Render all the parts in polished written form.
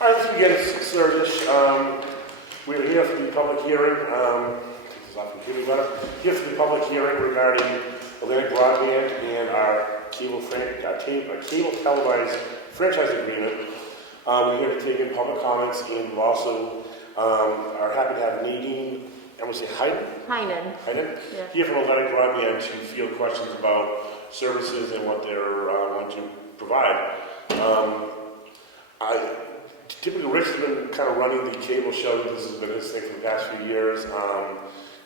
All right, let's begin at 6:30-ish. We're here for the public hearing. Here for the public hearing regarding Atlantic Broadband and our cable televised franchise agreement. We're here to take in public comments, and we also are happy to have Nadine, I'm going to say Heinen, Yeah. here from Atlantic Broadband to field questions about services and what they're want to provide. Typically, Rich has been kind of running the cable show. This has been his thing for the past few years.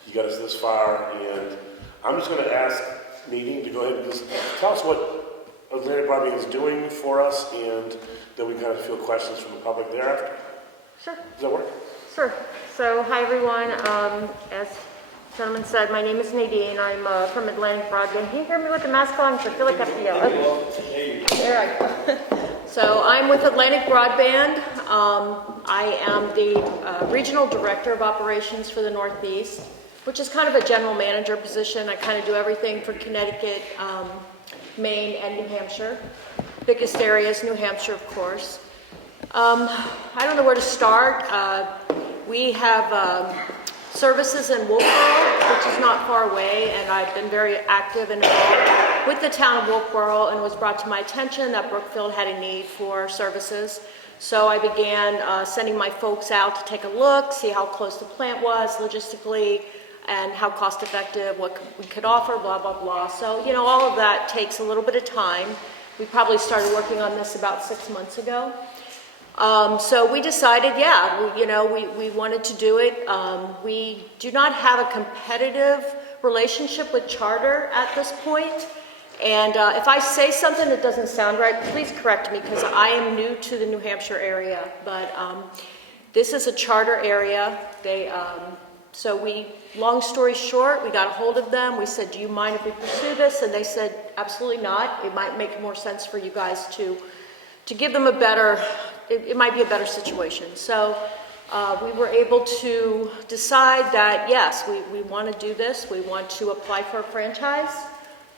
He got us this far, and I'm just going to ask Nadine to go ahead and just tell us what Atlantic Broadband is doing for us, and then we kind of field questions from the public thereafter. Sure. Does that work? Sure. So, hi everyone. As the gentleman said, my name is Nadine. I'm from Atlantic Broadband. Can you hear me with the mask on? So I feel like I have to yell. Okay. There I go. So I'm with Atlantic Broadband. I am the Regional Director of Operations for the Northeast, which is kind of a general manager position. I kind of do everything for Connecticut, Maine, and New Hampshire. Biggest area is New Hampshire, of course. I don't know where to start. We have services in Wolfboro, which is not far away, and I've been very active and involved with the town of Wolfboro, and it was brought to my attention that Brookfield had a need for services. So I began sending my folks out to take a look, see how close the plant was logistically, and how cost effective, what we could offer, blah, blah, blah. So, you know, all of that takes a little bit of time. We probably started working on this about 6 months ago. So we decided, we wanted to do it. We do not have a competitive relationship with Charter at this point. And if I say something that doesn't sound right, please correct me, because I am new to the New Hampshire area. But this is a Charter area. Long story short, we got a hold of them. We said, do you mind if we pursue this? And they said, absolutely not. It might make more sense for you guys to give them it might be a better situation. So we were able to decide that, yes, we want to do this. We want to apply for a franchise.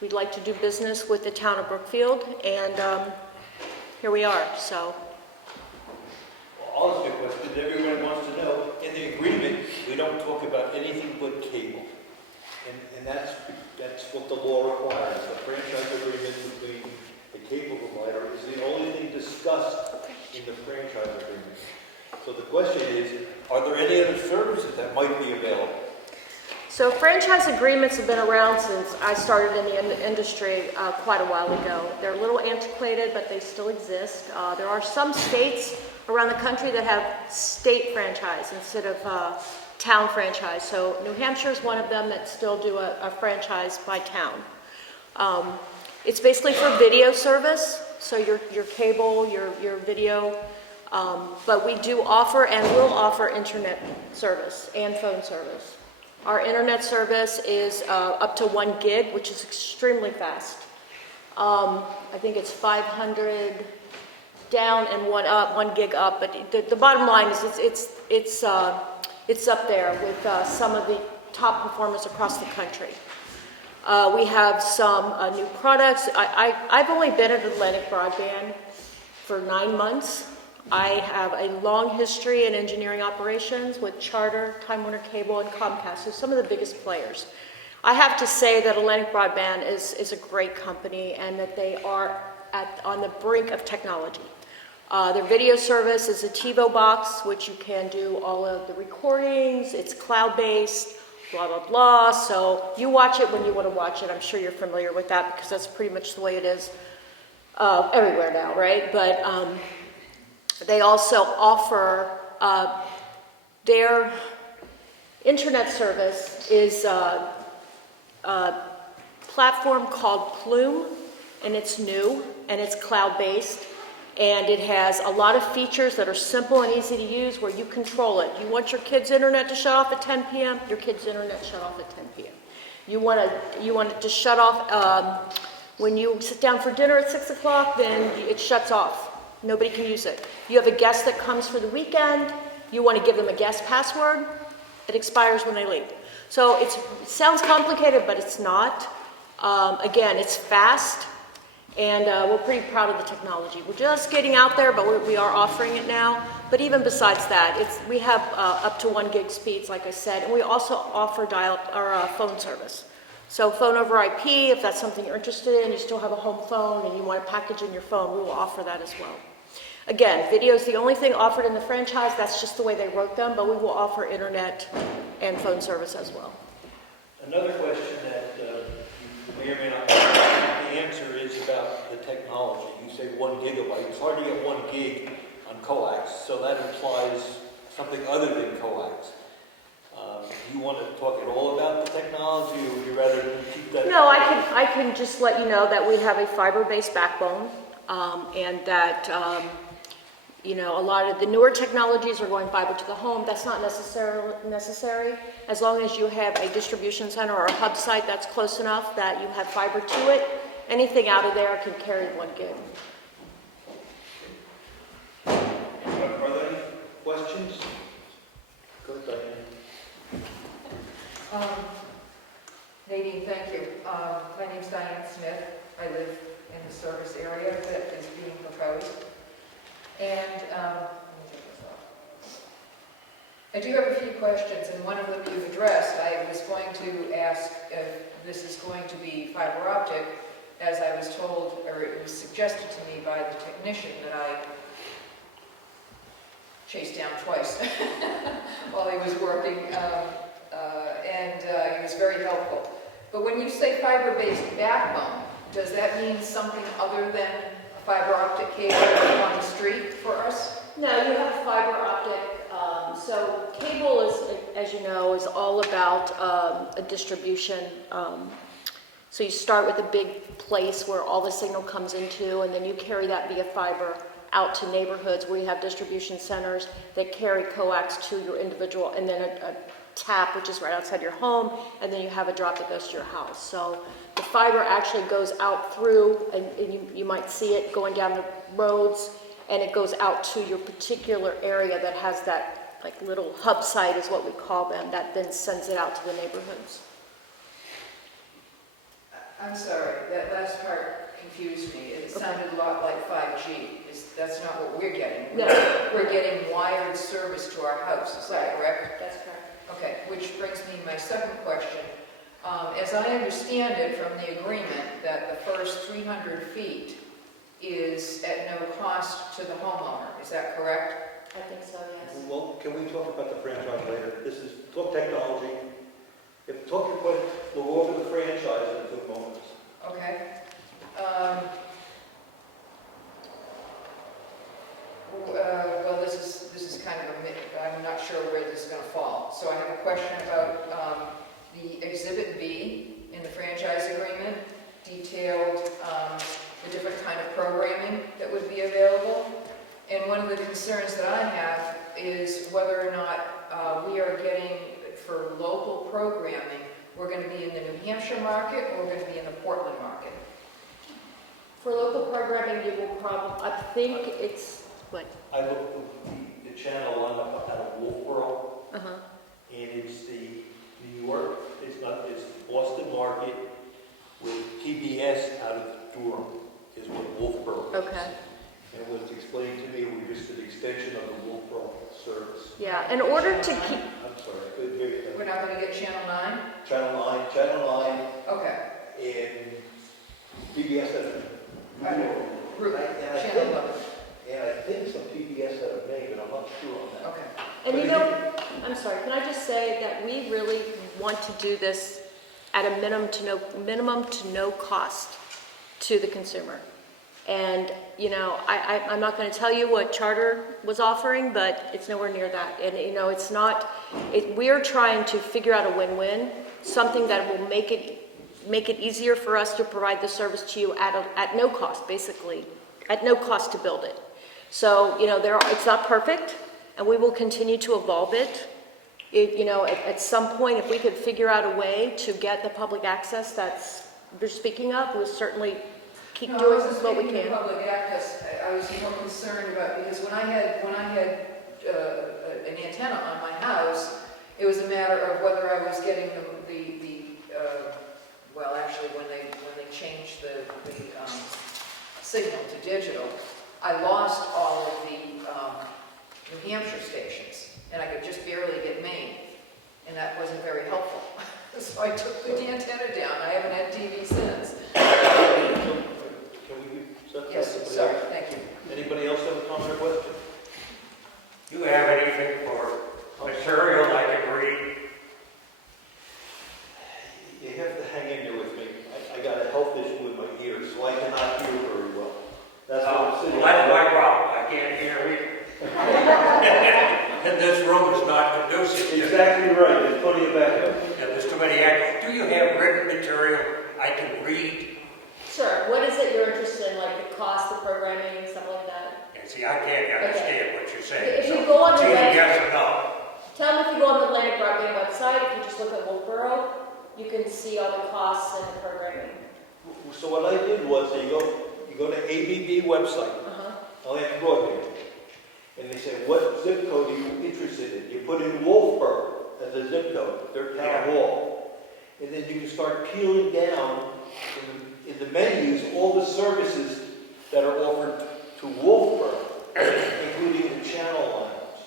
We'd like to do business with the town of Brookfield, and here we are. So. Well, I'll ask a question that everyone wants to know. In the agreement, we don't talk about anything but cable. And that's what the law requires. The franchise agreement between the cable provider is the only thing discussed in the franchise agreement. So the question is, are there any other services that might be available? So franchise agreements have been around since I started in the industry quite a while ago. They're a little antiquated, but they still exist. There are some states around the country that have state franchise instead of town franchise. So New Hampshire is one of them that still do a franchise by town. It's basically for video service, so your cable, your video, but we do offer and will offer internet service and phone service. Our internet service is up to 1 gig, which is extremely fast. I think it's 500 down and 1 gig up, but the bottom line is it's up there with some of the top performers across the country. We have some new products. I've only been at Atlantic Broadband for 9 months. I have a long history in engineering operations with Charter, Time Warner Cable, and Comcast, so some of the biggest players. I have to say that Atlantic Broadband is a great company and that they are on the brink of technology. Their video service is a TiVo box, which you can do all of the recordings. It's cloud-based, blah, blah, blah. So you watch it when you want to watch it. I'm sure you're familiar with that because that's pretty much the way it is everywhere now, right? But they also offer their internet service is a platform called Plume, and it's new, and it's cloud-based, and it has a lot of features that are simple and easy to use where you control it. You want your kids' internet to shut off at 10 p.m., your kids' internet shut off at 10 p.m. You want it to shut off when you sit down for dinner at 6 o'clock, then it shuts off. Nobody can use it. You have a guest that comes for the weekend, you want to give them a guest password, it expires when they leave. So it sounds complicated, but it's not. Again, it's fast, and we're pretty proud of the technology. We're just getting out there, but we are offering it now. But even besides that, we have up to 1 gig speeds, like I said, and we also offer phone service. So phone over IP, if that's something you're interested in, you still have a home phone and you want to package in your phone, we will offer that as well. Again, video is the only thing offered in the franchise. That's just the way they wrote them, but we will offer internet and phone service as well. Another question that you may or may not know the answer is about the technology. You say 1 gigabyte. It's hard to get 1 gig on coax, so that implies something other than coax. You want to talk at all about the technology, or would you rather keep that? No, I can just let you know that we have a fiber-based backbone, and that a lot of the newer technologies are going fiber to the home. That's not necessary. As long as you have a distribution center or a hub site that's close enough that you have fiber to it, anything out of there can carry 1 gig. Are there any questions? Go ahead, Diane. Nadine, thank you. My name's Diane Smith. I live in the service area that is being proposed. And let me take this off. I do have a few questions, and one of them you've addressed. I was going to ask if this is going to be fiber optic, as I was told, or it was suggested to me by the technician that I chased down twice while he was working. And he was very helpful. But when you say fiber-based backbone, does that mean something other than a fiber optic cable on the street for us? No, you have fiber optic. So cable is, as you know, is all about a distribution. So you start with a big place where all the signal comes into, and then you carry that via fiber out to neighborhoods where you have distribution centers that carry coax to your individual, and then a tap, which is right outside your home, and then you have a drop that goes to your house. So the fiber actually goes out through, and you might see it going down the roads, and it goes out to your particular area that has that like little hub site is what we call them, that then sends it out to the neighborhoods. I'm sorry, that last part confused me. It sounded a lot like 5G. That's not what we're getting. No. We're getting wired service to our house, is that correct? That's correct. Okay, which brings me to my second question. As I understand it from the agreement, that the first 300 feet is at no cost to the homeowner. Is that correct? I think so, yes. Well, can we talk about the franchise later? This is talk technology. If talk your point, we'll go over the franchise in 2 moments. Okay. Well, this is kind of I'm not sure where this is going to fall. So I have a question about the Exhibit B in the franchise agreement, detailed the different kind of programming that would be available. And one of the concerns that I have is whether or not we are getting, for local programming, we're going to be in the New Hampshire market or we're going to be in the Portland market. For local programming, you will probably, I think it's, what? I looked at the channel line up out of Wolfboro, and it's the New York, it's Boston market with TBS out of Durham is what Wolfboro is. Okay. And it was explained to me we're just an extension of the Wolfboro service. Yeah, in order to keep, I'm sorry, I couldn't hear you. We're not going to get Channel 9? Channel 9, Okay. and TBS out of Channel 11. And I think some TBS out of Maine, but I'm not sure on that. Okay. and you know, I'm sorry, can I just say that we really want to do this at a minimum to no cost to the consumer. And, you know, I'm not going to tell you what Charter was offering, but it's nowhere near that. And, you know, it's not, we're trying to figure out a win-win, something that will make it easier for us to provide the service to you at no cost, basically, at no cost to build it. So, you know, it's not perfect, and we will continue to evolve it. You know, at some point, if we could figure out a way to get the public access that's you're speaking of, we'll certainly keep doing what we can. Public access, I was more concerned about, because when I had an antenna on my house, it was a matter of whether I was getting well, actually, when they changed the signal to digital, I lost all of the New Hampshire stations, and I could just barely get Maine, and that wasn't very helpful. So I took the antenna down. I haven't had TV since. Can we set Yes, somebody sorry, else? thank you. Anybody else have a comment or question? Do you have anything for material I can read? You have to hang in there with me. I got a health issue with my ears, so I cannot hear very well. That's why I'm sitting. Well, that's my problem. I can't hear either. And this room is not conducive to it. Exactly right, there's plenty of backup. Yeah, there's too many echoes. Do you have written material I can read? Sure, what is it you're interested in, like the cost of programming and stuff like that? And see, I can't understand what you're saying. If you go on It's the either web- yes or no. Tell them if you go on the Atlantic Broadband website, if you just look at Wolfboro, you can see all the costs and the programming. So what I did was, you go to ABB website, Atlantic Broadband, and they say, what zip code are you interested in? You put in Wolfboro as a zip code, their town hall. And then you can start peeling down in the menus all the services that are offered to Wolfboro, including the channel lines.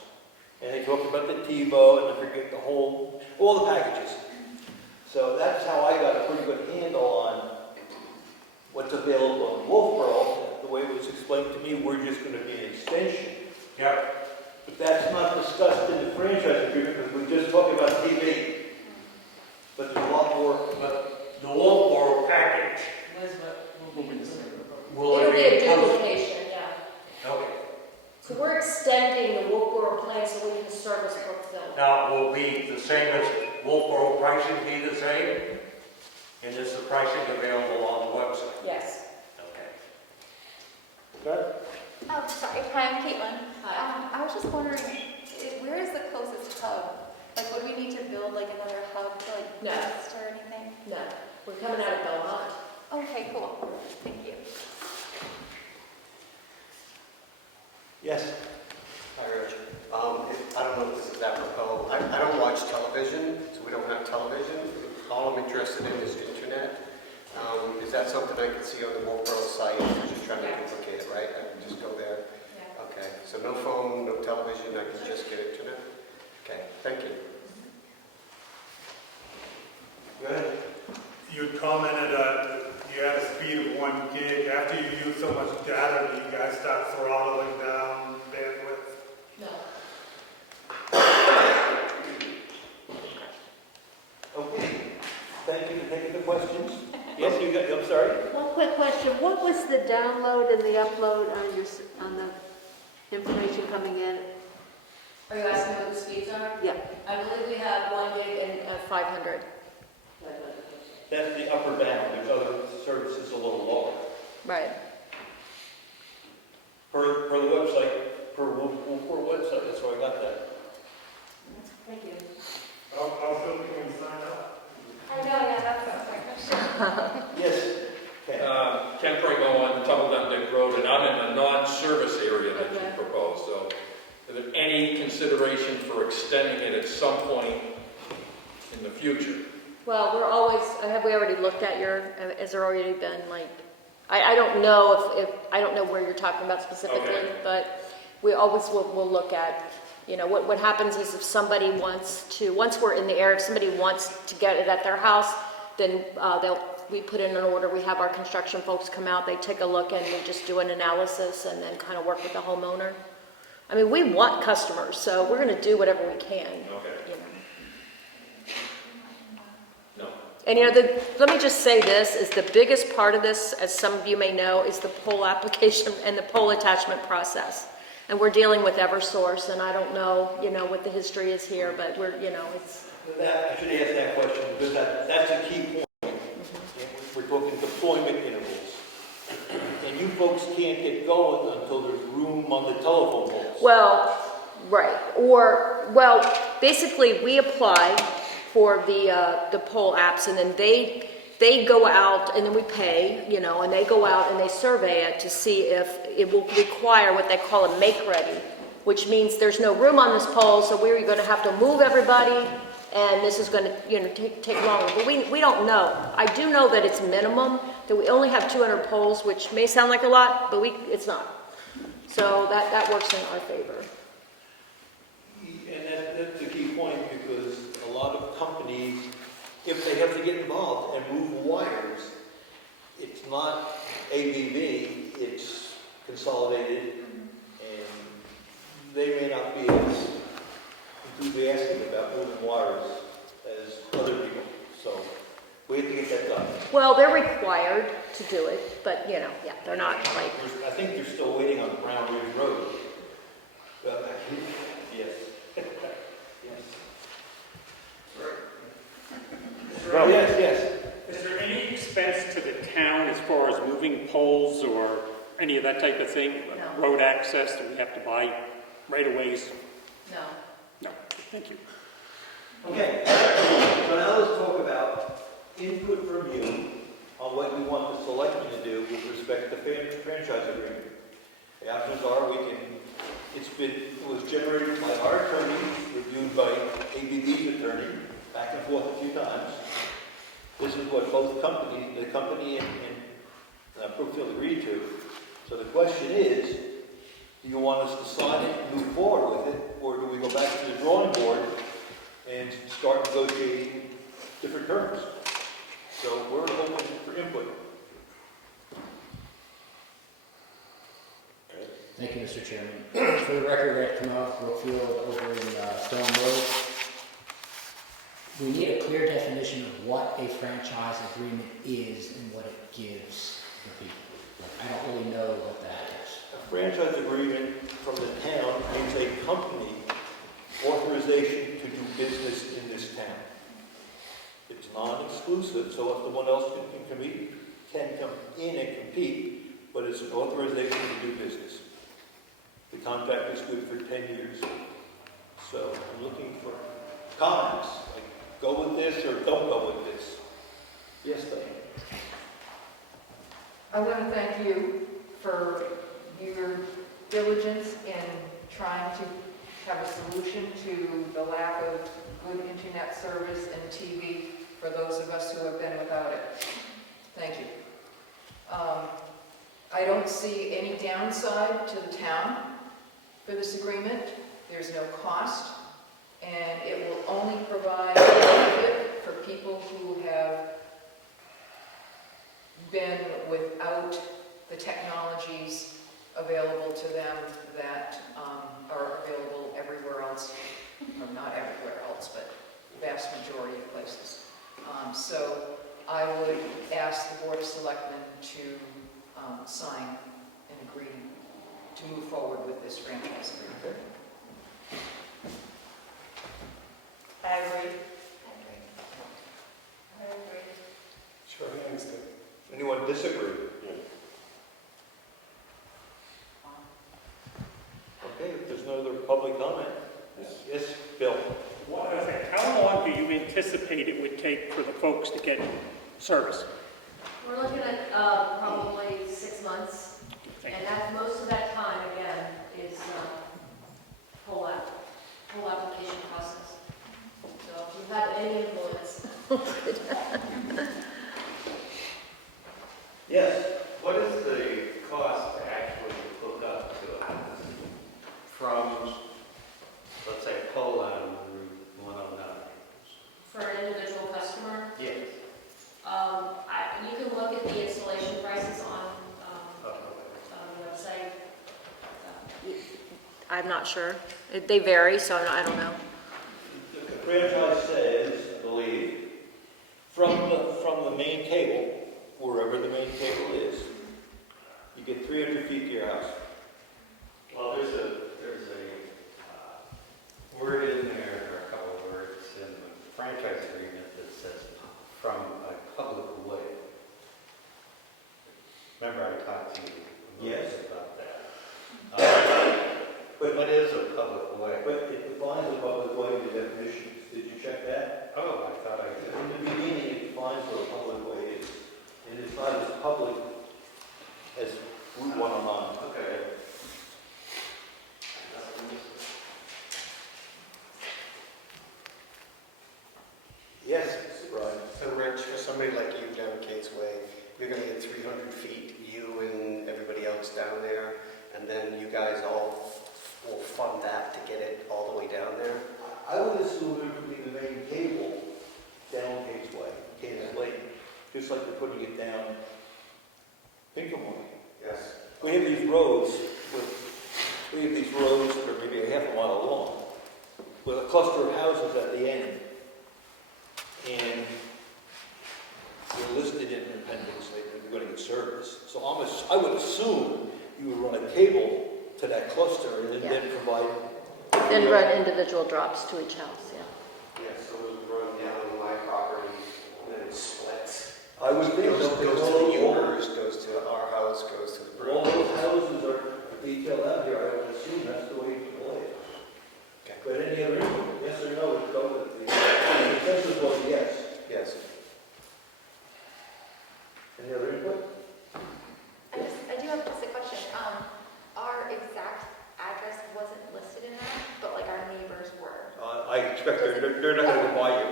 And they talk about the TiVo and I forget all the packages. So that's how I got a pretty good handle on what's available in Wolfboro. The way it was explained to me, we're just going to be an extension. Yep. But that's not discussed in the franchise agreement because we just talked about TV. But there's a lot more. But the Wolfboro package, will It'll it be a be inclusive? duplication, yeah. Okay. So we're extending the Wolfboro plan so we can service Brookfield. Now, will be the same as Wolfboro pricing be the same? And is the pricing available on the website? Yes. Okay. Okay. Oh, sorry. Hi, I'm Caitlin. Hi. I was just wondering, where is the closest hub? Like, would we need to build like another hub to like No. test or anything? No, we're coming out of Belmont. Okay, cool. Thank you. Yes. Hi, Rich. I don't know if this is apropos. I don't watch television, so we don't have television. All I'm interested in is internet. Is that something I can see on the Wolfboro site? We're just trying to duplicate it, right? I can just go there? Yeah. Okay, so no phone, no television, I can just get internet? Okay, thank you. Go ahead. You had commented you had a speed of 1 gig. After you use so much data, do you guys start throttling down bandwidth? No. Okay. Thank you for taking the questions. Yes, I'm sorry. One quick question, what was the download and the upload on the information coming in? Are you asking what the speeds are? Yeah. I believe we have 1 gig and 500. That's the upper bound. There's other services a little lower. Right. Per the website, per Wolfboro website, that's why I got that. Thank you. I'll fill you in, sign up. I know, yeah, that's my question. Yes. Okay. Ken Primo on Tuttle Dundee Road, and I'm in the non-service area that Okay. you proposed, so is there any consideration for extending it at some point in the future? Well, we're always, have we already looked at has there already been like, I don't know if I don't know where you're talking about specifically, Okay. but we always will look at, what happens is if somebody wants to, once we're in the area, if somebody wants to get it at their house, then we put in an order, we have our construction folks come out, they take a look and we just do an analysis and then kind of work with the homeowner. I mean, we want customers, so we're going to do whatever we can. Okay. No. And let me just say this, is the biggest part of this, as some of you may know, is the poll application and the poll attachment process. And we're dealing with Eversource, and I don't know, what the history is here, but we're, it's... I should ask that question because that's a key point. We're talking deployment intervals. And you folks can't get going until there's room on the telephone poles. Well, right. Basically, we apply for the poll apps, and then they go out, and then we pay, and they go out and they survey it to see if it will require what they call a make-ready, which means there's no room on this pole, so we're going to have to move everybody, and this is going to take longer. But we don't know. I do know that it's minimum, that we only have 200 poles, which may sound like a lot, but it's not. So that works in our favor. not ABB, it's consolidated, and they may not be as enthusiastic about moving wires as other people. So we have to get that done. Well, they're required to do it, but, you know, yeah, they're not like, I think they're still waiting on Brown Ridge Road. Yes. Yes. Yes, yes. Is there any expense to the town as far as moving poles or any of that type of thing? No. Road access, do we have to buy right-of-ways? no. No, thank you. Okay, so now let's talk about input from you on what you want the selectmen to do with respect to franchise agreement. The options are it was generated by our attorney, reviewed by ABB's attorney, back and forth a few times. This is what both the company and Brookfield agreed to. So the question is, do you want us to sign it and move forward with it, or do we go back to the drawing board and start negotiating different terms? So we're open for input. Thank you, Mr. Chairman. For the record, Ed Knauf, Brookfield over in Stone Road. We need a clear definition of what a franchise agreement is and what it gives the people. I don't really know what that is. A franchise agreement from the town means a company authorization to do business in this town. It's non-exclusive, so if someone else can come in and compete, but it's an authorization to do business. The contract is good for 10 years. So I'm looking for comments, like go with this or don't go with this. Yes, Diane? I want to thank you for your diligence in trying to have a solution to the lack of good internet service and TV for those of us who have been without it. Thank you. I don't see any downside to the town for this agreement. There's no cost, and it will only provide benefit for people who have been without the technologies available to them that are available everywhere else, or not everywhere else, but the vast majority of places. So I would ask the Board of Selectmen to sign an agreement to move forward with this franchise agreement. I agree. I agree. Sure, I understand. Anyone disagree? Okay, if there's no other public comment. Yes, Bill? One other thing, how long do you anticipate it would take for the folks to get service? We're looking at probably 6 months, and that, most of that time, again, is whole application process. So if you have any influence. Yes. What is the cost to actually hook up to it? From, let's say, pole on Route 109? For an individual customer, Yes. you can look at the installation prices on the website. I'm not sure. They vary, so I don't know. The franchise says, I believe, from the main cable, wherever the main cable is, you get 300 feet to your house. Well, there's a word in there, or a couple of words in the franchise agreement that says from a public way. Remember I talked to you a little Yes. bit about that. But what is a public way? But it defines a public way in the definitions. Did you check that? Oh, I thought I did. In the beginning, it defines what a public way is. And it's not as public as Route 109. Okay. Yes, Brian. So Rich, for somebody like you down Kate's Way, you're gonna get 300 feet, you and everybody else down there, and then you guys all will fund that to get it all the way down there? I would assume it would be the main cable down Gateway, Kansas Lake, just like they're putting it down half a mile long, with a cluster of houses at the end. And they're listed in an appendix, they're going to get service. So I would assume you would run a cable to that cluster and then provide. Then run individual drops to each house, yeah. Yeah, so it would run down my property, and then it splits. I would think Goes so, to because the Yours, goes to our house, goes to the all Brookfield. those houses are detailed out here, I would assume that's the way you play it. Okay. But any other input, yes or no, would go with the consensus was yes. Yes. Any other input? I do have just a question. Our exact address wasn't listed in that, but like our neighbors were. I expect they're not going to go by you.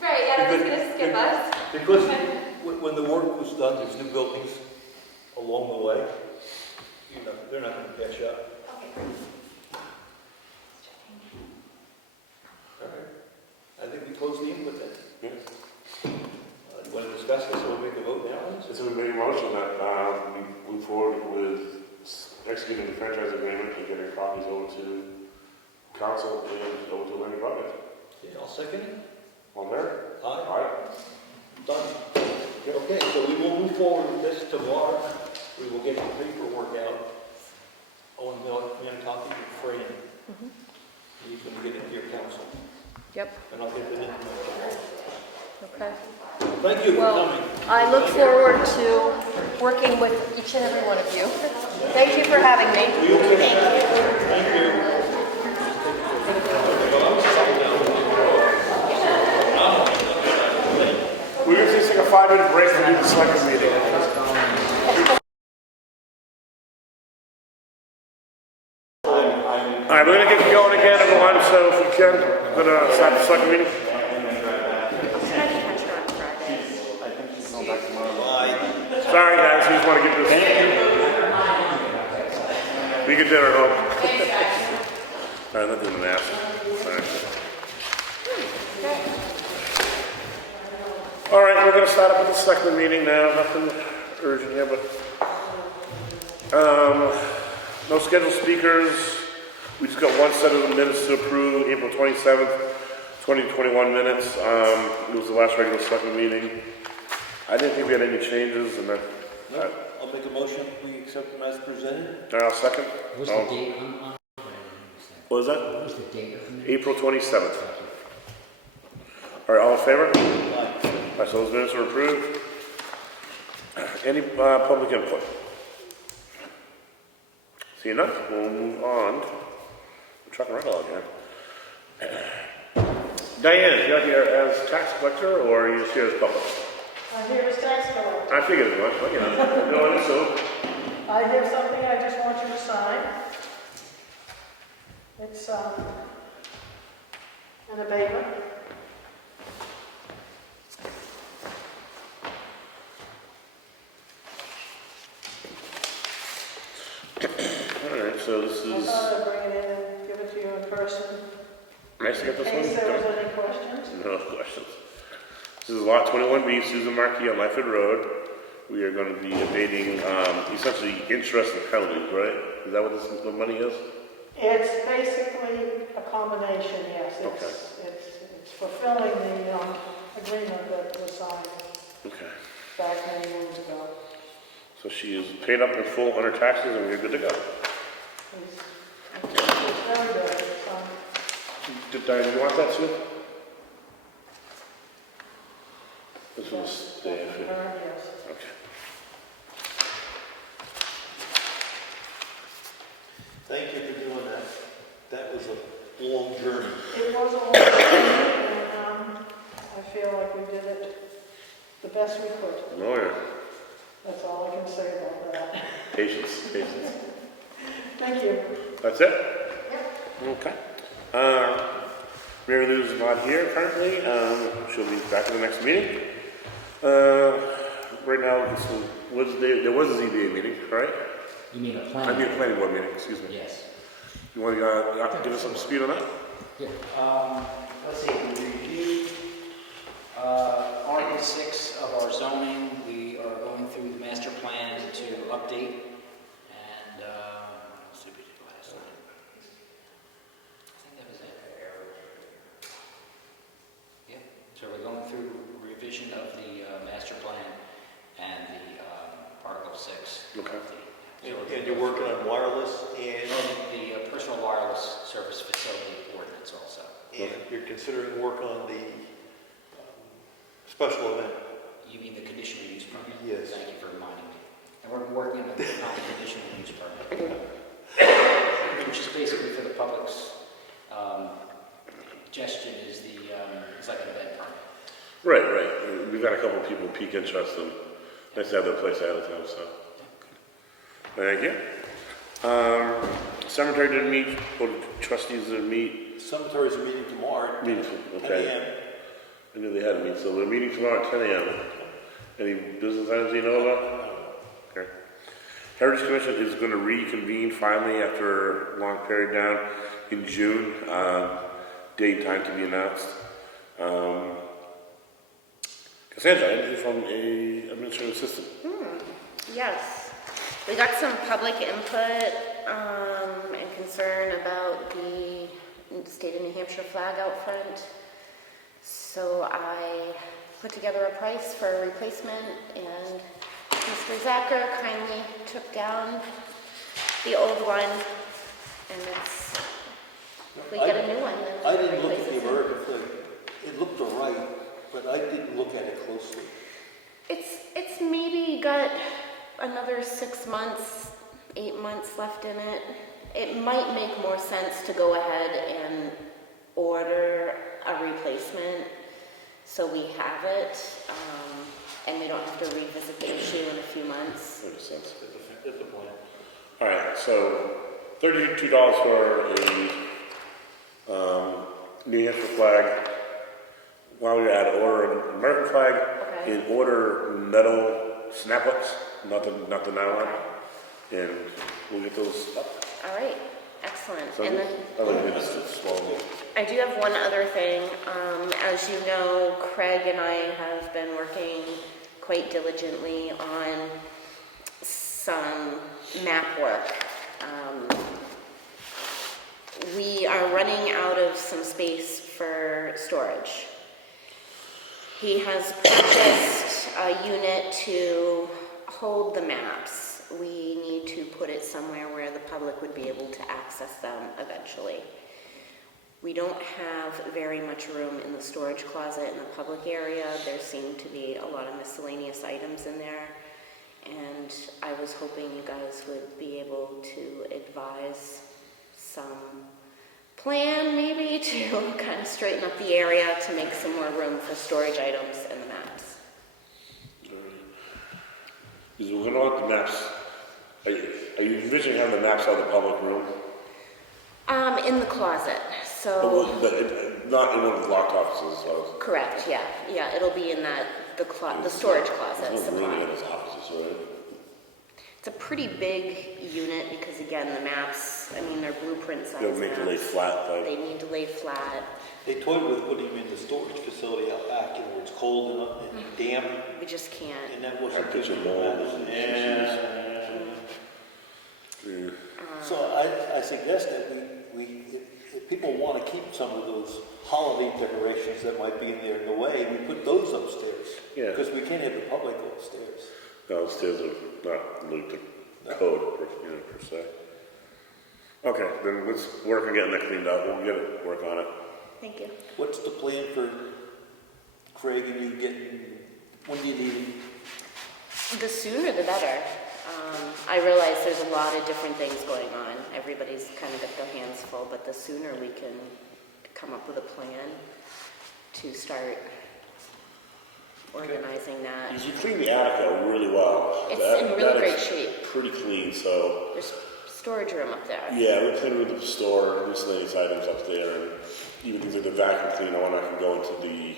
Right, yeah, they're just gonna skip us. Because when the work was done, there's new buildings along the way. You know, they're not going to catch up. Okay. Just checking. All right. I think we close the input then. Yes. You want to discuss this, or we'll make a vote now? So we made a motion that we move forward with executing the franchise agreement and getting copies over to council and over to Lenny Bucket. Okay, I'll second it. On there? Aye. Aye. Done. Okay, so we will move forward with this tomorrow. We will get the paperwork out. I want to get a copy of Fran. You can get it to your council. Yep, And I'll get the information. okay. Thank you for Well, coming. I look forward to working with each and every one of you. Thank you for having me. Thank you. We're going to take a 5-minute break to do the selectmen meeting. All right, we're going to get going again, everyone, so if we can, we're going to start the selectmen meeting. Sorry, guys, we just want to get this. We can dinner at home. All right, not doing an ass. All right, we're going to start up with the selectmen meeting now. Nothing urgent here, but no scheduled speakers. We just got one set of the minutes to approve, April 27th, 2021 minutes. It was the last regular selectmen meeting. I didn't think we had any changes, and I'll make a motion. We accept them as presented. I'll second. What's the date on? What was that? What was the date of the minute? April 27th. All right, all in favor? All right, so those minutes are approved. Any public input? Seeing none, we'll move on. I'm trucking right along here. Diane, you're here as tax collector, or are you just here as public? I'm here as tax collector. I figured as much, but you know, no, so. I have something I just want you to sign. It's an abatement. All right, so this I is thought I'd bring it in and give it to you in person. nice to get this In case there was one. any questions. No questions. This is lot 21B, Susan Marquis on Lyford Road. We are going to be abating essentially interest and penalties, right? Is that what this money is? It's basically a combination, yes. Okay. It's fulfilling the agreement that was signed Okay. back many moons ago. So she is paid up in full on her taxes, and we're good to go. It's very good. Diane, you want that, Sue? This was Yes, the yes. Okay. Thank you for doing that. That was a long journey. It was a long time, and I feel like we did it the best we could. Oh, yeah. That's all I can say about that. Patience, patience. Thank you. That's it? Yep. Okay. Mary Lou's not here currently. She'll be back in the next meeting. Right now, there was a ZBA meeting, right? You mean a I plan? mean a planning board meeting, excuse me. Yes. You want to give us some speed on that? Yeah. Let's see, we reviewed Article 6 of our zoning. We are going through the master plan to update. And let's see what we did last revision of the master plan and the Article 6. Okay. And you're working on wireless and The personal wireless service facility ordinance also. you're considering work on the special event. You mean the conditional use permit? Yes. Thank you for reminding me. And we're working on the conditional use permit, which is basically for the public's gestion is like an event permit. Right. We've got a couple of people peak interest and nice to have their place ahead of time, so. Thank you. Cemetery didn't meet, board of trustees didn't meet. Cemeteries are meeting tomorrow at 10 Okay. a.m. I knew they had a meet, so we're meeting tomorrow at 10 a.m. Any business items you know about? Okay. Heritage Commission is going to reconvene finally after a long period down in June. Date and time to be announced. Cassandra, anything from a administrative assistant? Yes. We got some public input and concern about the state of New Hampshire flag out front. So I put together a price for a replacement, and Mr. Zacher kindly took down the old one, and if we get a new one, then I we'll didn't look at replace the it. American flag. It looked all right, but I didn't look at it closely. It's maybe got another 6 months, 8 months left in it. It might make more sense to go ahead and order a replacement so we have it, and we don't have to revisit the issue in a few months. Makes sense. That's the point. All right, so $32 for a New Hampshire flag. While you're at it, order an American flag Okay. and order metal snap-ups, not the nylon, and we'll get those up. All right, excellent. So, And then it's small. I do have one other thing. As you know, Craig and I have been working quite diligently on some map work. We are running out of some space for storage. He has purchased a unit to hold the maps. We need to put it somewhere where the public would be able to access them eventually. We don't have very much room in the storage closet in the public area. There seem to be a lot of miscellaneous items in there. And I was hoping you guys would be able to advise some plan maybe to kind of straighten up the area to make some more room for storage items and the maps. Because we're gonna want the maps. Are you envisioning having the maps out of the public room? In the closet, so. But not in one of the locked offices, so. Correct, yeah, it'll be in the storage closet There's no room in supply. his offices, right? It's a pretty big unit because again, the maps, I mean, they're blueprint size They'll make it lay maps. flat, like. They need to lay flat. They toyed with putting him in the storage facility out back, where it's cold and damp, We just can't. and that wasn't I good. picture mold and Yeah. Yeah. So I suggest that if people want to keep some of those holiday decorations that might be in there in the way, we put those upstairs. Yeah. Because we can't have the public go upstairs. Downstairs are not linked to code, per se. Okay, then let's work on getting that cleaned up. We'll get it, work on it. Thank you. What's the plan for Craig and you getting, when do you need him? The sooner the better. I realize there's a lot of different things going on. Everybody's kind of got their hands full, but the sooner we can come up with a plan to start organizing that. You clean the attic out really well. It's The in attic- really the great attic's shape. Pretty clean, so. There's storage room up there. Yeah, we clean with the store, miscellaneous items up there, and even things like the vacuum cleaner, when I can go into the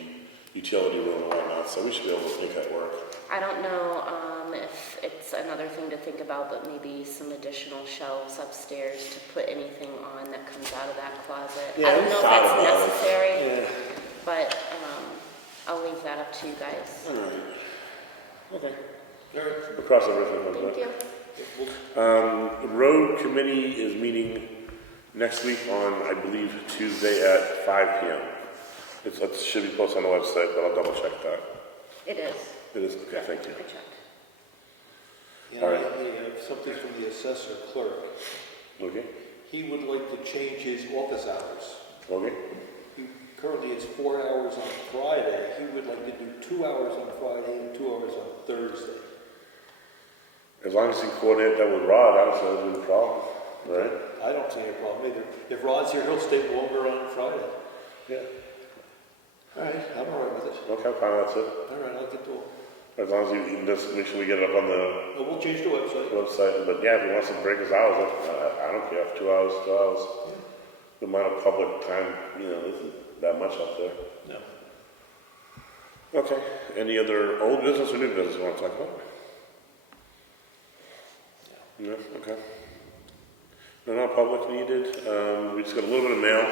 utility room and whatnot, so we should be able to make that work. I don't know if it's another thing to think about, but maybe some additional shelves upstairs to put anything on that comes out of that closet. Yeah, I don't we know if thought that's about it. necessary, Yeah. but I'll leave that up to you guys. All right. Okay. All right. We'll cross everything over Thank there. you. The road committee is meeting next week on, I believe, Tuesday at 5 p.m. It should be posted on the website, but I'll double check that. It is. It is, okay, thank you. I checked. And All right. I have something from the assessor clerk. Okay, He would like to change his office hours. okay. Currently, it's 4 hours on Friday. He would like to do 2 hours on Friday and 2 hours on Thursday. As long as you coordinate that with Rod, I don't see there's a problem, right? I don't see any problem either. If Rod's here, he'll stay longer on Friday. Yeah. All right, I'm all right with it. Okay, fine, that's it. All right, I'll get to it. As long as you can just make sure we get it up on the No, we'll change the website. website, but yeah, if he wants to break his hours, I don't care, if 2 hours, 2 hours. The amount of public time, isn't that much out there. No. Okay, any other old business or new business you want to talk about? No, okay. No, not public needed, we just got a little bit of mail.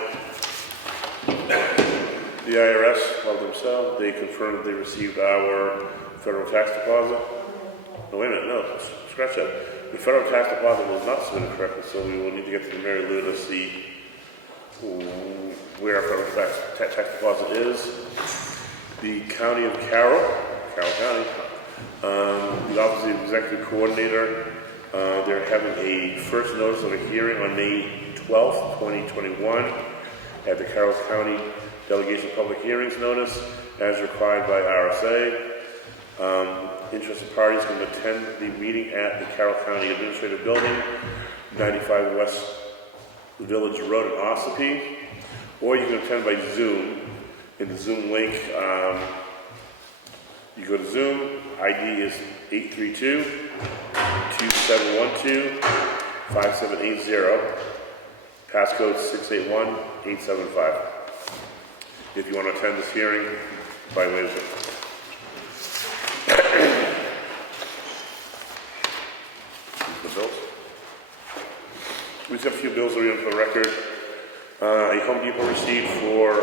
The IRS of themselves, they confirmed that they received our federal tax deposit. No, wait a minute, no, scratch that. The federal tax deposit was not submitted correctly, so we will need to get to Mary Lou to see where our federal tax deposit is. The county of Carroll County, the Office of the Executive Coordinator, they're having a first notice of a hearing on May 12th, 2021 at the Carroll County Delegation Public Hearings Notice as required by RSA. Interested parties can attend the meeting at the Carroll County Administrative Building, 95 West Village Road in Ossipee, or you can attend by Zoom. In the Zoom link, you go to Zoom, ID is 832-2712-5780, passcode 681875. If you want to attend this hearing, by way of Zoom. The bills. We just have a few bills to read for the record. A Home Depot receipt for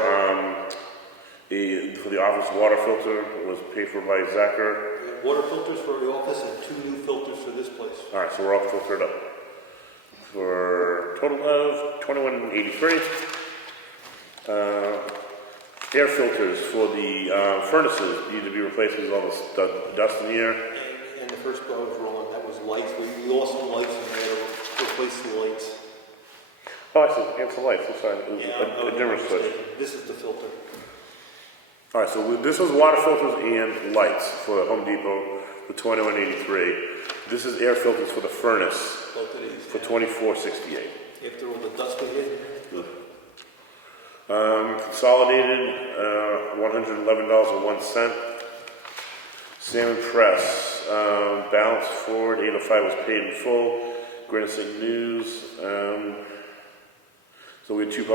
the office water filter was paid for by Zachar. Water filters for the office and 2 new filters for this place. All right, so we're all filtered up for a total of $21.83. Air filters for the furnaces need to be replaced because all the dust in the air. And the first bill was wrong. That was lights. We lost some lights and they had to replace the lights. Oh, I see. It's the lights. I'm sorry. It was a dimmer switch. This is the filter. All right, so this is water filters and lights for Home Depot for $21.83. This is air filters for the furnace Both of these. for $24.68. After all the dust we hit. Consolidated, $111.01. Salmon Press, balance forward, 805 was paid in full. Greater St. News. So we had two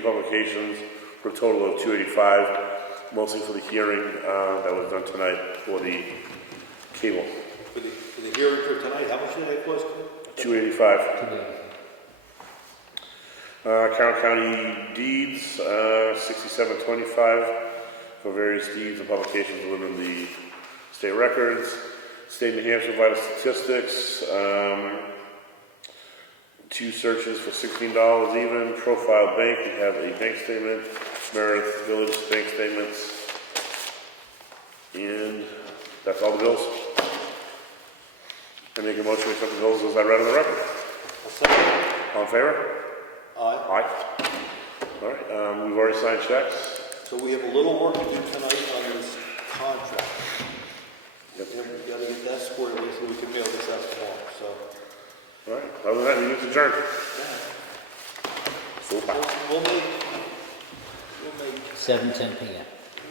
publications for a total of $285, mostly for the hearing that was done tonight for the cable. For the hearing for tonight, how much did that cost? $285. Carroll County deeds, $67.25 for various deeds and publications within the state records. State of New Hampshire vital statistics, 2 searches for $16 even. Profile Bank, we have a bank statement. Meredith Village bank statements. And that's all the bills. I make a motion to accept the bills as I read on the record. All in favor? Aye. Aye. All right, we've already signed checks. So we have a little work to do tonight on this contract. Yep. We gotta get that squared away so we can mail this out tomorrow, so. All right, other than that, we need to adjourn. Yeah. Full power. We'll make 7:10 p.m.